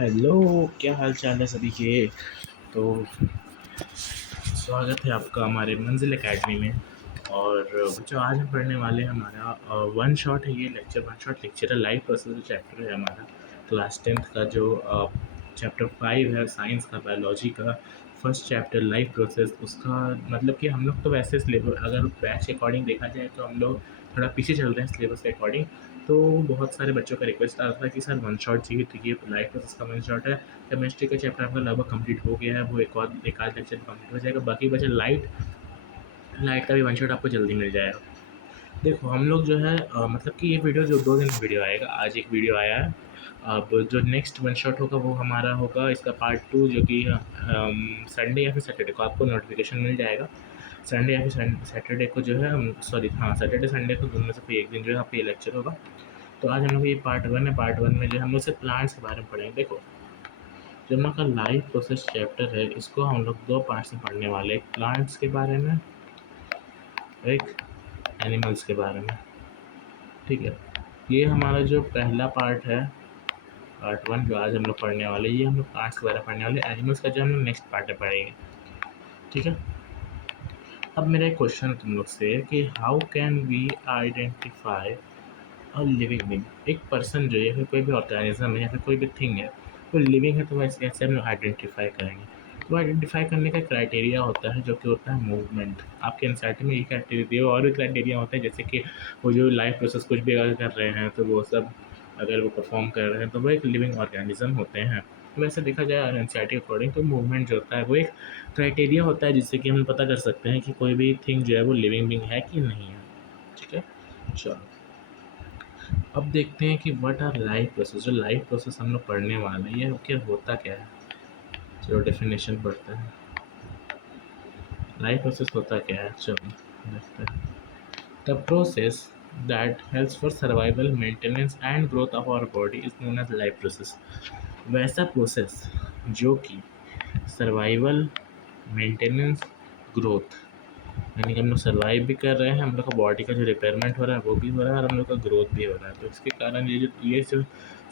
Hello, क्या हाल चाल है सभी के। तो स्वागत है आपका हमारे मंजिल एकेडमी में। और जो आज हम पढ़ने वाले हैं हमारा वन शॉट है, ये लेक्चर वन शॉट लेक्चर है। लाइफ प्रोसेस चैप्टर है हमारा क्लास 10th का, जो चैप्टर 5 है साइंस का, बायोलॉजी का फर्स्ट चैप्टर लाइफ प्रोसेस। उसका मतलब कि हम लोग तो वैसे सिलेबस अगर बैच के अकॉर्डिंग देखा जाए तो हम लोग थोड़ा पीछे चल रहे हैं सिलेबस के अकॉर्डिंग। तो बहुत सारे बच्चों का रिक्वेस्ट आ रहा था कि सर वन शॉट चाहिए, तो ये लाइफ प्रोसेस का वन शॉट है। केमिस्ट्री का चैप्टर आपका लगभग कंप्लीट हो गया है, वो एक आध लेक्चर कंप्लीट हो जाएगा। बाकी बचे लाइट। लाइट का भी वन शॉट आपको जल्दी मिल जाएगा। देखो हम लोग जो है मतलब कि ये वीडियो जो 2 दिन वीडियो आएगा, आज एक वीडियो आया है। अब जो नेक्स्ट वन शॉट होगा वो हमारा होगा इसका पार्ट 2, जो कि संडे या फिर सैटरडे को आपको नोटिफिकेशन मिल जाएगा। संडे या फिर सैटरडे को जो है सॉरी हाँ, सैटरडे संडे को दोनों में से कोई एक दिन जो है आपका ये लेक्चर होगा। तो आज हम लोग ये पार्ट 1 है। पार्ट 1 में जो है हम लोग सिर्फ प्लांट्स के बारे में पढ़ेंगे। देखो, जो हम लोग का लाइफ प्रोसेस चैप्टर है, इसको हम लोग 2 पार्ट्स में पढ़ने वाले हैं, एक प्लांट्स के बारे में, एक एनिमल्स के बारे में। ठीक है, ये हमारा जो पहला पार्ट है, पार्ट 1 जो आज हम लोग पढ़ने वाले, ये हम लोग प्लांट्स के बारे में पढ़ने वाले। एनिमल्स का जो हम लोग नेक्स्ट पार्ट में पढ़ेंगे। ठीक है, अब मेरा एक क्वेश्चन तुम लोग से है कि how can we identify a living being. एक पर्सन जो है या फिर कोई भी ऑर्गेनिज्म है या फिर कोई भी थिंग है, वो लिविंग है, तो वैसे कैसे हम लोग आइडेंटिफाई करेंगे। तो आइडेंटिफाई करने का क्राइटेरिया होता है, जो कि होता है मूवमेंट। आपके एनसीईआरटी में ये क्राइटेरिया दिए और भी क्राइटेरिया होते हैं, जैसे कि वो जो लाइफ प्रोसेस कुछ भी अगर कर रहे हैं तो वो सब अगर वो परफॉर्म कर रहे हैं तो वो एक लिविंग ऑर्गेनिज्म होते हैं। तो वैसे देखा जाए एनसीईआरटी के अकॉर्डिंग तो मूवमेंट जो होता है वो एक क्राइटेरिया होता है, जिससे कि हम पता कर सकते हैं कि कोई भी थिंग जो है वो लिविंग बीइंग है कि नहीं है। ठीक है, चलो अब देखते हैं कि व्हाट आर लाइफ प्रोसेस। जो लाइफ प्रोसेस हम लोग पढ़ने वाले हैं ये क्या होता क्या है। चलो डेफिनेशन पढ़ते हैं, लाइफ प्रोसेस होता क्या है। चलो देखते हैं। The process that helps for survival, maintenance and growth of our body is known as life process. वैसा प्रोसेस जो कि सर्वाइवल, मेंटेनेंस, ग्रोथ, यानी कि हम लोग सर्वाइव भी कर रहे हैं, हम लोग का बॉडी का जो रिपेयरमेंट हो रहा है वो भी हो रहा है, और हम लोग का ग्रोथ भी हो रहा है। तो इसके कारण ये जो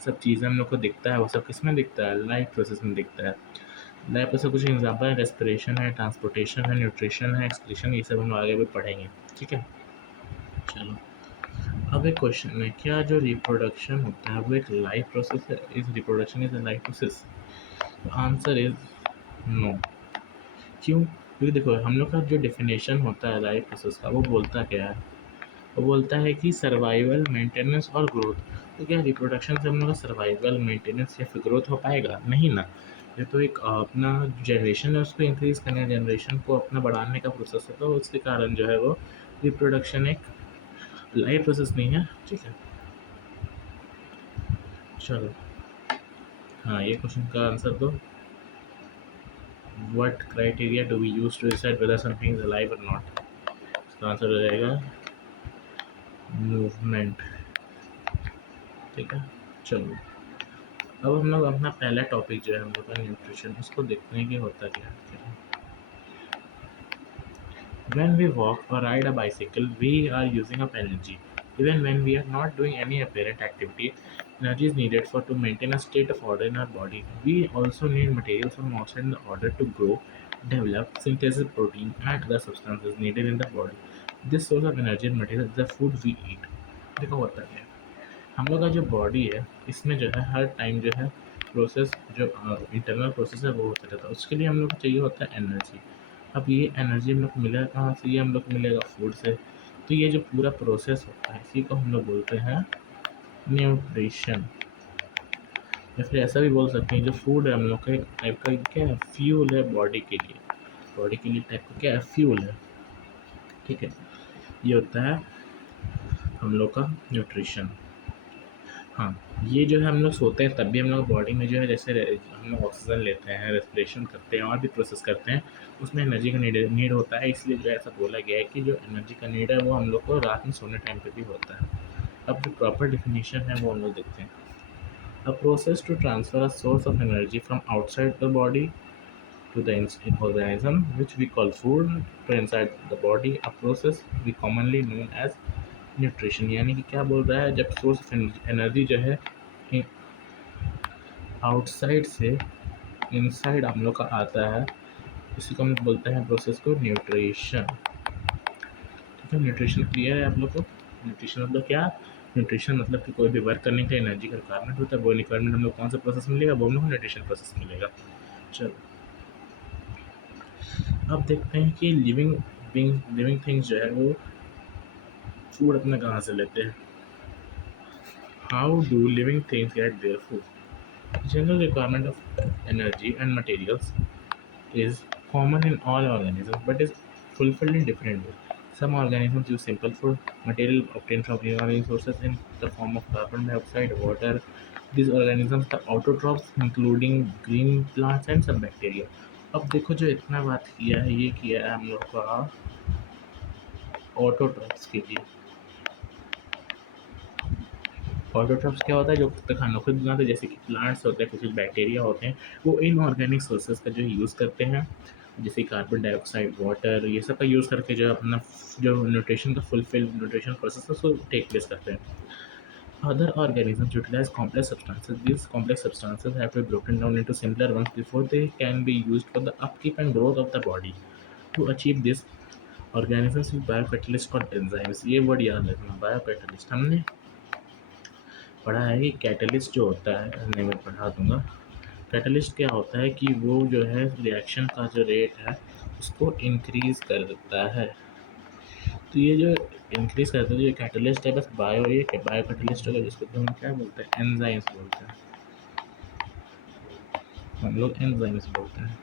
सब चीज़ें हम लोग को दिखता है, वो सब किस में दिखता है, लाइफ प्रोसेस में दिखता है। लाइफ प्रोसेस कुछ एग्जाम्पल है, रेस्पिरेशन है, ट्रांसपोर्टेशन है, न्यूट्रिशन है, एक्सक्रीशन, ये सब हम लोग आगे भी पढ़ेंगे। ठीक है, चलो अब एक क्वेश्चन है, क्या जो रिप्रोडक्शन होता है वो एक लाइफ प्रोसेस है? Is reproduction is a life process? Answer is no. क्यों? क्योंकि देखो हम लोग का जो डेफिनेशन होता है लाइफ प्रोसेस का, वो बोलता क्या है, वो बोलता है कि सर्वाइवल, मेंटेनेंस और ग्रोथ। तो क्या रिप्रोडक्शन से हम लोग का सर्वाइवल, मेंटेनेंस या फिर ग्रोथ हो पाएगा? नहीं ना। ये तो एक अपना जनरेशन है, उसको इंक्रीज करने, जनरेशन को अपना बढ़ाने का प्रोसेस है, तो उसके कारण जो है वो रिप्रोडक्शन एक लाइफ प्रोसेस नहीं है। ठीक है, चलो हाँ, ये क्वेश्चन का आंसर दो। What criteria do we use to decide whether something is alive or not? इसका आंसर हो जाएगा मूवमेंट। ठीक है, चलो अब हम लोग अपना पहला टॉपिक जो है हम लोग का न्यूट्रिशन, उसको देखते हैं कि होता क्या है। When we walk or ride a bicycle, we are using up energy. Even when we are not doing any apparent activity, energy is needed for to maintain a state of order in our body. We also need materials from outside in order to grow, develop, synthesize protein and other substances needed in the body. This source of energy and material is the food we eat. देखो होता क्या है, हम लोग का जो body है इसमें जो है हर टाइम जो है प्रोसेस, जो इंटरनल प्रोसेस है वो होता रहता है। उसके लिए हम लोग को चाहिए होता है एनर्जी। अब ये एनर्जी हम लोग को मिलेगा कहाँ से? ये हम लोग को मिलेगा फूड से। तो ये जो पूरा प्रोसेस होता है इसी को हम लोग बोलते हैं न्यूट्रिशन, या फिर ऐसा भी बोल सकते हैं जो फूड है हम लोग का एक टाइप का क्या है, फ्यूल है बॉडी के लिए। बॉडी के लिए टाइप का क्या है, फ्यूल है। ठीक है, ये होता है हम लोग का न्यूट्रिशन। हाँ, ये जो है हम लोग सोते हैं तब भी हम लोग बॉडी में जो है, जैसे हम लोग ऑक्सीजन लेते हैं, रेस्पिरेशन करते हैं और भी प्रोसेस करते हैं, उसमें एनर्जी का नीड होता है। इसलिए जो है ऐसा बोला गया है कि जो एनर्जी का नीड है वो हम लोग को रात में सोने टाइम पे भी होता है। अब जो प्रॉपर डिफिनीशन है वो हम लोग देखते हैं। A process to transfer a source of energy from outside the body to the organism which we call food to inside the body, a process we commonly known as nutrition। यानी कि क्या बोल रहा है, जब सोर्स ऑफ एनर्जी जो है outside से इनसाइड हम लोग का आता है, इसी को हम बोलते हैं प्रोसेस को न्यूट्रिशन। ठीक है, न्यूट्रिशन क्लियर है आप लोग को? न्यूट्रिशन मतलब क्या? न्यूट्रिशन मतलब कि कोई भी वर्क करने के लिए एनर्जी का रिक्वायरमेंट होता है, वो रिक्वायरमेंट हम लोग कौन सा प्रोसेस मिलेगा, वो हम लोग को न्यूट्रिशन प्रोसेस मिलेगा। चलो अब देखते हैं कि लिविंग थिंग्स जो है वो फूड अपना कहाँ से लेते हैं। How do living things get their food? General requirement of energy and materials is common in all organisms but is fulfilled in different ways. Some organisms use simple food material obtained from inorganic sources in the form of carbon dioxide, water. These organisms are autotrophs including green plants and some bacteria. अब देखो जो इतना बात किया है ये किया है हम लोग का ऑटोट्रॉफ्स के लिए। ऑटोट्रॉफ्स क्या होता है? जो खानों खुद बनाते हैं, जैसे कि प्लांट्स होते हैं, कुछ बैक्टीरिया होते हैं, वो इनऑर्गेनिक सोर्सेज का जो यूज़ करते हैं, जैसे कार्बन डाइऑक्साइड, वाटर, ये सब का यूज़ करके जो अपना जो न्यूट्रिशन का फुलफिल न्यूट्रिशन प्रोसेस है उसको टेक प्लेस करते हैं। Other organisms utilize complex substances. These complex substances have to be broken down into simpler ones before they can be used for the upkeep and growth of the body. To achieve this, organisms use biocatalysts called enzymes. ये word याद रखना, biocatalyst. हमने पढ़ा है कि catalyst जो होता है, नहीं मैं पढ़ा दूंगा। कैटलिस्ट क्या होता है कि वो जो है रिएक्शन का जो रेट है उसको इंक्रीज कर देता है। तो ये जो इंक्रीज करता है, जो कैटलिस्ट है, बस ये बायो कैटलिस्ट होगा, जिसको तो हम क्या बोलते हैं, एंजाइम्स बोलते हैं। हम लोग एंजाइम्स बोलते हैं।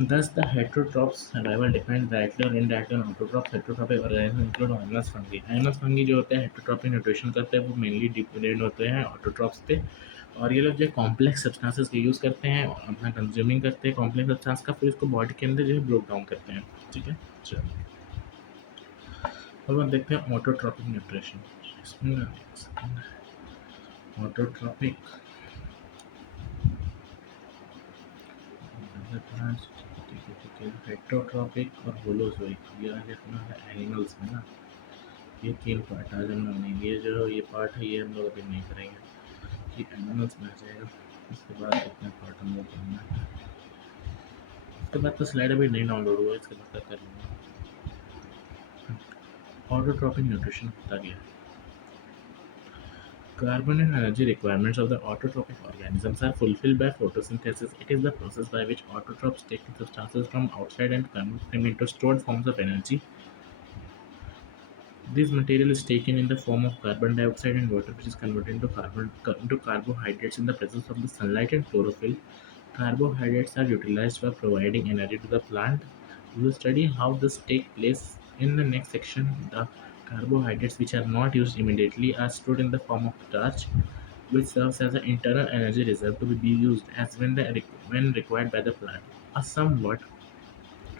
Thus, the heterotroph's survival depends directly or indirectly on autotrophs. Heterotrophic organisms include animals, fungi. Animals, fungi जो होते हैं हेटरोट्रॉपिक न्यूट्रिशन करते हैं, वो मेनली डिपेंडेंट होते हैं ऑटोट्रॉफ्स पे। और ये लोग जो कॉम्प्लेक्स सब्सटेंसेस का यूज़ करते हैं, अपना कंज्यूमिंग करते हैं कॉम्प्लेक्स सब्सटेंस का, फिर उसको बॉडी के अंदर जो है ब्रोक डाउन करते हैं। ठीक है, चलो अब हम देखते हैं ऑटोट्रॉपिक न्यूट्रिशन। इसमें ऑटोट्रॉपिक हेटरोट्रॉपिक और होलोजोइक, ये आगे अपना है एनिमल्स में ना। ये 3 पार्ट आज हम लोग नहीं, ये जो ये पार्ट है ये हम लोग अभी नहीं करेंगे, ये एनिमल्स में आ जाएगा। इसके बाद कितने पार्ट हम लोग करना है, उसके बाद तो स्लाइड अभी नहीं डाउनलोड हुआ, इसके बाद कर लूँगा। ऑटोट्रॉपिक न्यूट्रिशन होता गया। Carbon and energy requirements of the autotrophic organisms are fulfilled by photosynthesis. It is the process by which autotrophs take substances from outside and convert them into stored forms of energy. This material is taken in the form of carbon dioxide and water, which is converted into carbohydrates in the presence of the sunlight and chlorophyll. Carbohydrates are utilized for providing energy to the plant. We will study how this takes place in the next section. The carbohydrates which are not used immediately are stored in the form of starch, which serves as an internal energy reserve to be used as when required by the plant. A somewhat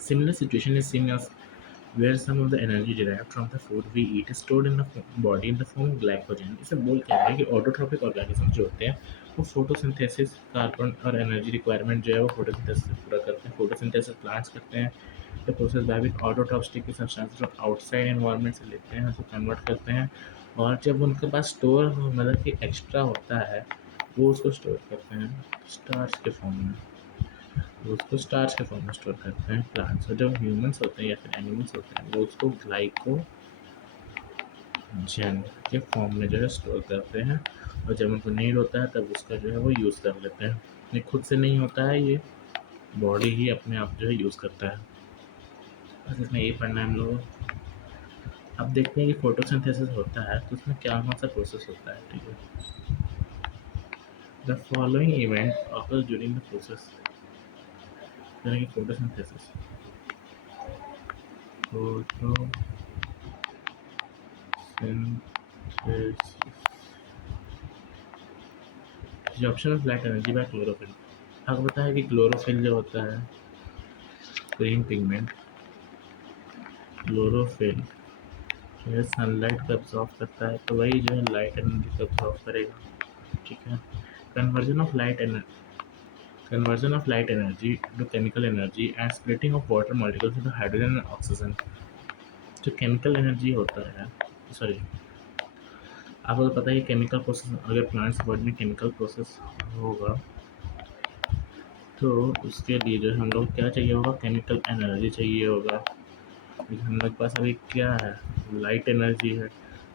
similar situation is seen as where some of the energy derived from the food we eat is stored in the body in the form of glycogen. इसे बोल क्या रहे हैं कि autotrophic organism जो होते हैं वो फोटोसिंथेसिस कार्बन और एनर्जी रिक्वायरमेंट जो है वो फोटोसिंथेसिस पूरा करते हैं। फोटोसिंथेसिस प्लांट्स करते हैं। The process by which autotrophs take substance जो आउटसाइड एनवायरनमेंट से लेते हैं उसको कन्वर्ट करते हैं, और जब उनके पास स्टोर मतलब कि एक्स्ट्रा होता है वो उसको स्टोर करते हैं स्टार्च के फॉर्म में। वो उसको स्टार्च के फॉर्म में स्टोर करते हैं प्लांट्स, और जब ह्यूमंस होते हैं या फिर एनिमल्स होते हैं वो उसको ग्लाइकोजन के फॉर्म में जो है स्टोर करते हैं, और जब उनको नीड होता है तब उसका जो है वो यूज़ कर लेते हैं। ये खुद से नहीं होता है, ये बॉडी ही अपने आप जो है यूज़ करता है। बस इसमें यही पढ़ना है हम लोगों को। अब देखते हैं कि फोटोसिंथेसिस होता है तो उसमें क्या कौन सा प्रोसेस होता है। ठीक है, the following event occurs during the process photosynthesis. Absorption of light energy by chlorophyll. आपको पता है कि क्लोरोफिल जो होता है ग्रीन पिगमेंट, क्लोरोफिल जो है सनलाइट को एब्जॉर्ब करता है, तो वही जो है लाइट एनर्जी को एब्जॉर्ब करेगा। ठीक है, conversion of light energy to chemical energy and splitting of water molecules into hydrogen and oxygen. जो केमिकल एनर्जी होता है, सॉरी आपको तो पता ही केमिकल प्रोसेस, अगर प्लांट्स वर्ड में केमिकल प्रोसेस होगा तो उसके लिए जो है हम लोग क्या चाहिए होगा, केमिकल एनर्जी चाहिए होगा। लेकिन हम लोग के पास अभी क्या है, लाइट एनर्जी है।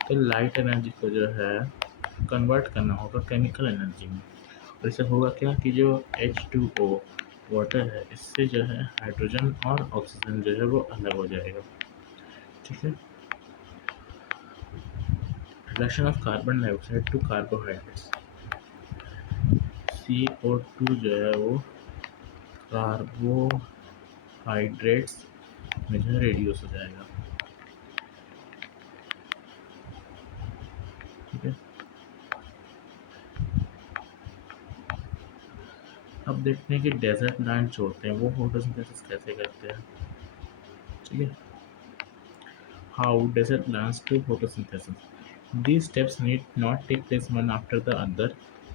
तो लाइट एनर्जी को जो है कन्वर्ट करना होगा केमिकल एनर्जी में। और इससे होगा क्या कि जो H2O वाटर है, इससे जो है हाइड्रोजन और ऑक्सीजन जो है वो अलग हो जाएगा। ठीक है। Reduction of carbon dioxide to carbohydrates, CO2 जो है वो कार्बोहाइड्रेट्स में जो है रेड्यूस हो जाएगा। ठीक है। अब देखते हैं कि डेजर्ट प्लांट जो होते हैं वो फोटोसिंथेसिस कैसे करते हैं। ठीक है। How desert plants do photosynthesis. These steps need not take place one after the other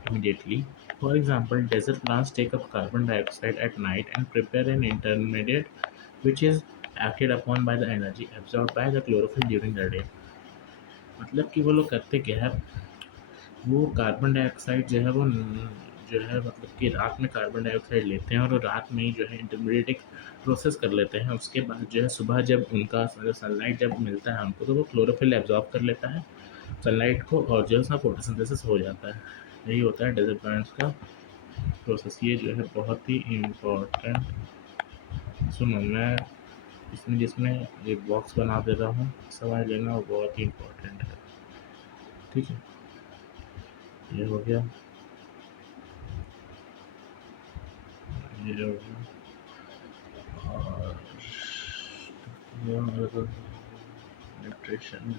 immediately. For example, desert plants take up carbon dioxide at night and prepare an intermediate which is acted upon by the energy absorbed by the chlorophyll during the day. मतलब कि वो लोग करते क्या है, वो carbon dioxide जो है वो जो है मतलब कि रात में कार्बन डाइऑक्साइड लेते हैं और वो रात में ही जो है इंटरमीडिएट एक प्रोसेस कर लेते हैं। उसके बाद जो है सुबह जब उनका सनलाइट जब मिलता है हमको, तो वो क्लोरोफिल एब्जॉर्ब कर लेता है सनलाइट को, और जो है उसका फोटोसिंथेसिस हो जाता है। यही होता है डेजर्ट प्लांट्स का प्रोसेस। ये जो है बहुत ही इम्पोर्टेंट, सुनो मैं इसमें जिसमें एक बॉक्स बना दे रहा हूँ, समझ लेना, वो बहुत ही इम्पोर्टेंट है। ठीक है, ये हो गया, ये हो गया। और न्यूट्रिशन,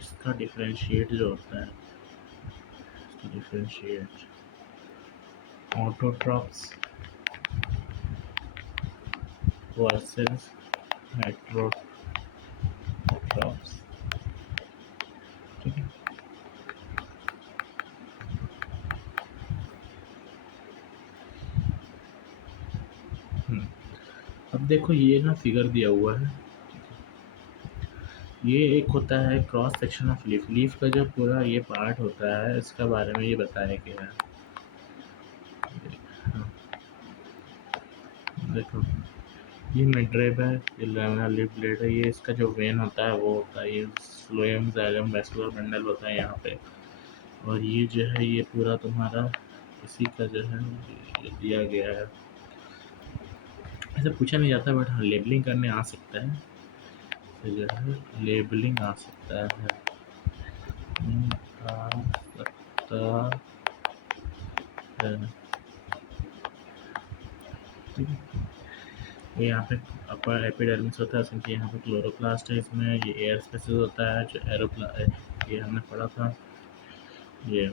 इसका डिफरेंशिएट जो होता है, इसका डिफरेंशिएट ऑटोट्रॉप्स वर्सेस हेटेरोट्रॉप्स। ठीक है। अब देखो ये ना फिगर दिया हुआ है, ये एक होता है cross section of leaf. Leaf का जो पूरा ये पार्ट होता है, इसका बारे में ये बताया गया है। हाँ, देखो ये मिडरेब है, ये लैमिनर लीफ ब्लेड है, ये इसका जो वेन होता है वो होता है, ये फ्लोएम जाइलम वेस्कुलर बंडल होता है यहाँ पे। और ये जो है ये पूरा तुम्हारा इसी का जो है ये दिया गया है। ऐसे पूछा नहीं जाता, बट हाँ लेबलिंग करने आ सकता है, तो जो है लेबलिंग आ सकता है, आ सकता है। ठीक है। ये यहाँ पे अपर एपिडर्मिस होता है, क्योंकि यहाँ पे क्लोरोप्लास्ट है, इसमें ये एयर स्पेसिस होता है जो ये हमने पढ़ा था, ये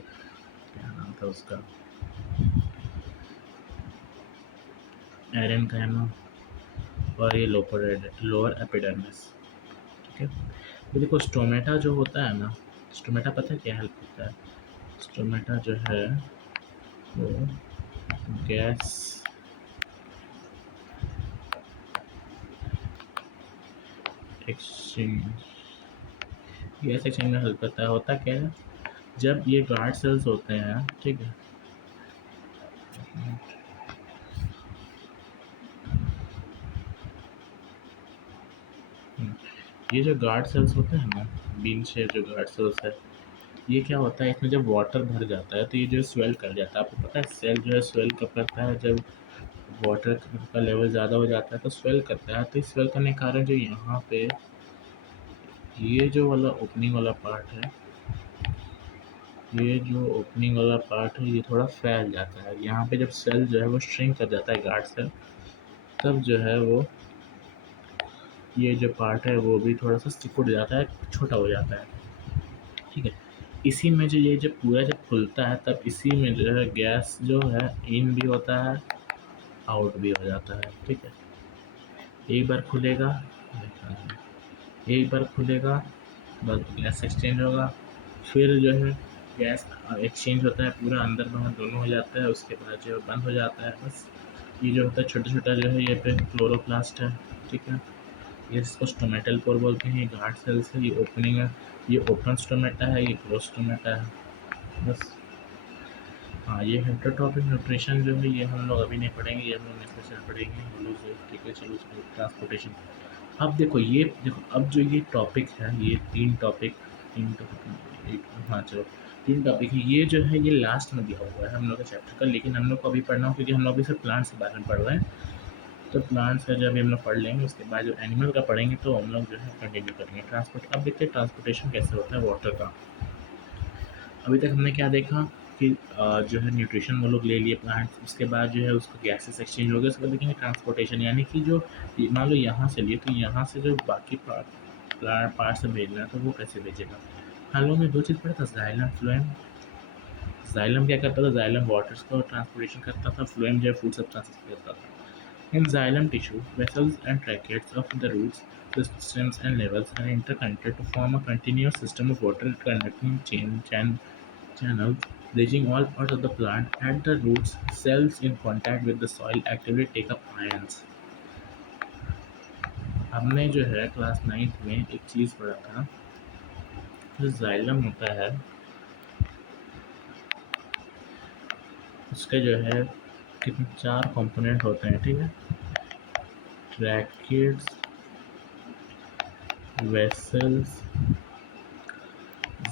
क्या नाम था उसका, एरन कैनो, और ये लोअर एपिडर्मिस। ठीक है। तो देखो स्टोमेटा जो होता है ना, स्टोमेटा पता है क्या हेल्प करता है? स्टोमेटा जो है वो गैस एक्सचेंज, गैस एक्सचेंज में हेल्प करता है। होता क्या है, जब ये गार्ड सेल्स होते हैं, ठीक है, ये जो गार्ड सेल्स होते हैं ना, बीन शेप जो गार्ड सेल्स है, ये क्या होता है, इसमें जब वाटर भर जाता है तो ये जो स्वेल कर जाता है। आपको पता है सेल जो है स्वेल कब करता है, जब वाटर का लेवल ज़्यादा हो जाता है तो स्वेल करता है। तो इस स्वेल करने के कारण जो यहाँ पे ये जो वाला ओपनिंग वाला पार्ट है, ये जो ओपनिंग वाला पार्ट है ये थोड़ा फैल जाता है। यहाँ पे जब सेल जो है वो श्रिंक कर जाता है गार्ड सेल, तब जो है वो ये जो पार्ट है वो भी थोड़ा सा सिकुड़ जाता है, छोटा हो जाता है। ठीक है। इसी में जो ये जब पूरा जब खुलता है, तब इसी में जो है गैस जो है इन भी होता है, आउट भी हो जाता है। ठीक है। एक बार खुलेगा, एक बार खुलेगा, बस गैस एक्सचेंज होगा, फिर जो है गैस एक्सचेंज होता है, पूरा अंदर बाहर दोनों हो जाता है, उसके बाद जो है बंद हो जाता है। बस ये जो होता है छोटा छोटा जो है ये पे क्लोरोप्लास्ट है। ठीक है। ये इसको स्टोमेटल पोर बोलते हैं। ये गार्ड सेल्स है, ये ओपनिंग है, ये ओपन स्टोमेटा है, ये क्लोज स्टोमेटा है। बस हाँ, ये हेटरोट्रॉपिक न्यूट्रिशन जो है ये हम लोग अभी नहीं पढ़ेंगे, ये हम लोग नेक्स्ट सेशन पढ़ेंगे हम लोग जो। ठीक है, चलो ट्रांसपोर्टेशन। अब देखो ये देखो, अब जो ये टॉपिक है, ये तीन टॉपिक हाँ चलो, तीन टॉपिक है। ये जो है ये लास्ट में दिया हुआ है हम लोग के चैप्टर का, लेकिन हम लोग को अभी पढ़ना हो क्योंकि हम लोग अभी सिर्फ प्लांट्स के बारे में पढ़ रहे हैं। तो प्लांट्स का जब हम लोग पढ़ लेंगे उसके बाद जो एनिमल का पढ़ेंगे तो हम लोग जो है कंटिन्यू करेंगे ट्रांसपोर्ट। अब देखते हैं ट्रांसपोर्टेशन कैसे होता है वाटर का। अभी तक हमने क्या देखा कि जो है न्यूट्रिशन वो लोग ले लिए प्लांट्स, उसके बाद जो है उसको गैसेस एक्सचेंज हो गया, उसके बाद देखेंगे ट्रांसपोर्टेशन, यानी कि जो मान लो यहाँ से लिए तो यहाँ से जो बाकी पार्ट से भेजना है तो वो कैसे भेजेगा। हम लोग ने दो चीज़ पढ़ा था, जाइलम फ्लोएम। जाइलम क्या करता था, जाइलम वाटर्स को ट्रांसपोर्टेशन करता था, फ्लोएम जो है फूड सब्सटेंसेस करता था। In xylem tissue, vessels and tracheids of the roots, stems and levels are interconnected to form a continuous system of water conducting channels reaching all parts of the plant. At the roots, cells in contact with the soil actively take up ions. हमने जो है class 9th में एक चीज़ पढ़ा था, जो xylem होता है उसके जो है कितने 4 कंपोनेंट होते हैं। ठीक है, tracheids, vessels,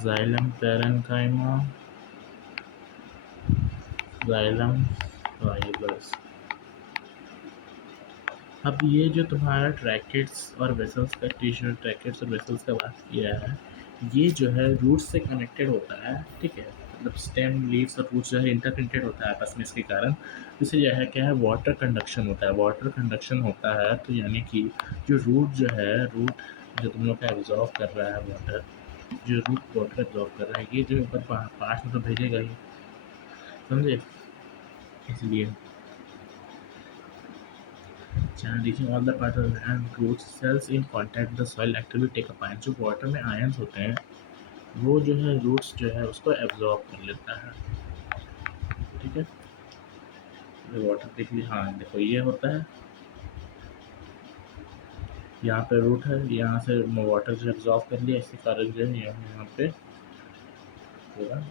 xylem parenchyma, xylem fibres. अब ये जो तुम्हारा ट्रैकेट्स और वेसल्स का टिश्यू, ट्रैकेट्स और वेसल्स का बात किया है, ये जो है रूट्स से कनेक्टेड होता है। ठीक है, मतलब स्टेम, लीव्स और रूट्स जो है इंटरकनेक्टेड होता है आपस में, इसके कारण इससे जो है क्या है, वाटर कंडक्शन होता है। वाटर कंडक्शन होता है तो यानी कि जो रूट जो है, रूट जो तुम लोग का एब्जॉर्व कर रहा है वाटर, जो रूट वाटर एब्जॉर्व कर रहा है, ये जो ऊपर पार्ट में तो भेजेगा ही, समझे। इसलिए channel reaching all the parts of the plant, roots cells in contact with the soil actively take up ions। जो वाटर में आयंस होते हैं वो जो है रूट्स जो है उसको एब्जॉर्ब कर लेता है। ठीक है, ये वाटर देख लीजिए, हाँ देखो ये होता है, यहाँ पे रूट है, यहाँ से वाटर जो एब्जॉर्ब कर लिया, इसके कारण जो है यहाँ पे पूरा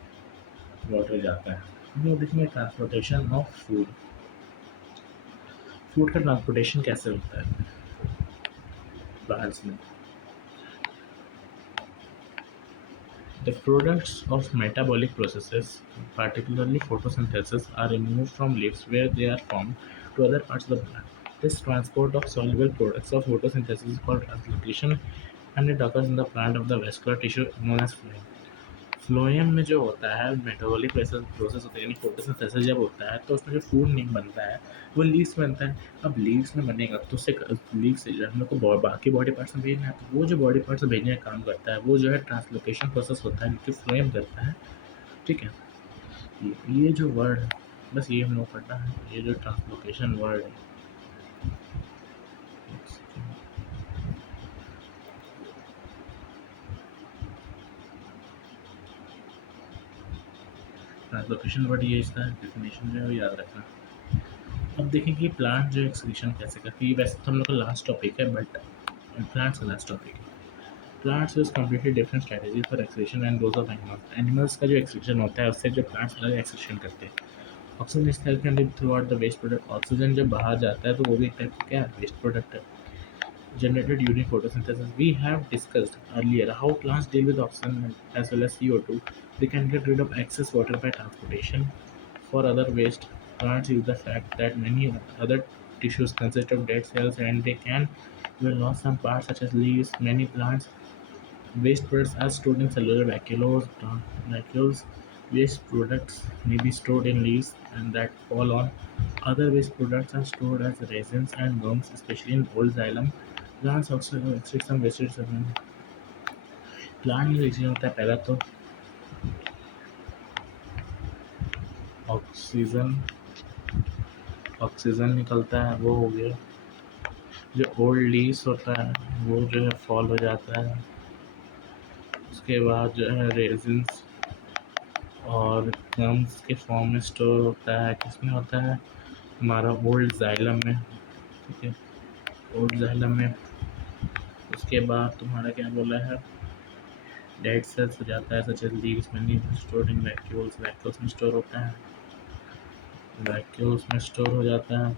वाटर जाता है। वो देखिए ट्रांसपोर्टेशन ऑफ फूड। फूड का ट्रांसपोर्टेशन कैसे होता है प्लांट्स में। The products of metabolic processes, particularly photosynthesis, are removed from leaves where they are formed to other parts of the plant. This transport of soluble products of photosynthesis is called translocation, and it occurs in the plant of the vascular tissue known as phloem. Phloem में जो होता है metabolic process होता है, यानी photosynthesis जब होता है तो उसमें जो फूड नहीं बनता है वो लीव्स बनता है। अब लीव्स में बनेगा तो उससे लीव्स से हम लोग को बाकी बॉडी पार्ट्स में भेजना है, तो वो जो बॉडी पार्ट्स में भेजने का काम करता है वो जो है ट्रांसलोकेशन प्रोसेस होता है, जो फ्लोएम करता है। ठीक है, ये जो वर्ड है बस ये हम लोग पढ़ना है, ये जो ट्रांसलोकेशन वर्ड है। ट्रांसलोकेशन वर्ड ये, इसका डेफिनेशन जो है याद रखना। अब देखें कि प्लांट जो एक्सक्रीशन कैसे करती है। वैसे तो हम लोग का लास्ट टॉपिक है, बट प्लांट्स का लास्ट टॉपिक है। Plants use completely different strategies for excretion and those of animals. Animals का जो एक्सक्रीशन होता है उससे जो प्लांट्स अलग एक्सक्रीशन करते हैं। Oxygen is type can live through out the waste product. Oxygen जब बाहर जाता है तो वो भी एक टाइप का क्या है, वेस्ट प्रोडक्ट है, generated during photosynthesis. We have discussed earlier how plants deal with oxygen as well as CO2. They can get rid of excess water by transportation. For other waste, plants use the fact that many other tissues consist of dead cells and they can even lose some parts such as leaves. Many plants waste products are stored in cellular vacuoles. Waste products may be stored in leaves and that fall on. Other waste products are stored as resins and gums, especially in old xylem. Plants also extract some wastage segment. Plant में reaction होता है, पहला तो oxygen, oxygen निकलता है, वो हो गया। जो ओल्ड लीव्स होता है वो जो है फॉल हो जाता है। उसके बाद जो है रेजिन्स और गम्स के फॉर्म में स्टोर होता है। किसमें होता है, हमारा ओल्ड जाइलम में। ठीक है, ओल्ड जाइलम में उसके बाद तुम्हारा क्या बोला है, डेड सेल्स हो जाता है, such as leaves many stored in vacuoles, vacuoles में स्टोर होता है, वैक्यूल्स में स्टोर हो जाता है।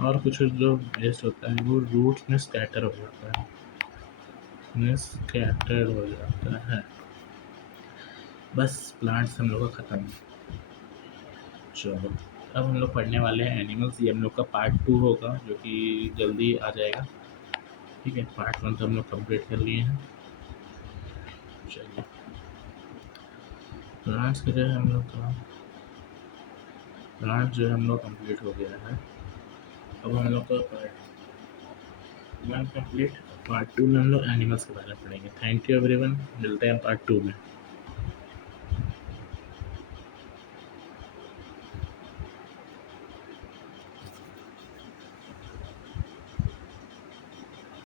और कुछ जो वेस्ट होता है वो रूट्स में स्कैटर हो जाता है, स्कैटर हो जाता है। बस प्लांट्स हम लोग का ख़त्म। चलो अब हम लोग पढ़ने वाले हैं एनिमल्स। ये हम लोग का पार्ट 2 होगा जो कि जल्दी आ जाएगा। ठीक है, पार्ट 1 तो हम लोग कंप्लीट कर लिए हैं। चलिए प्लांट्स का जो है हम लोग का प्लांट जो है हम लोग कंप्लीट हो गया है। अब हम लोग का पार्ट 1 कंप्लीट, पार्ट 2 में हम लोग एनिमल्स के बारे में पढ़ेंगे। थैंक यू एवरीवन, मिलते हैं पार्ट 2 में।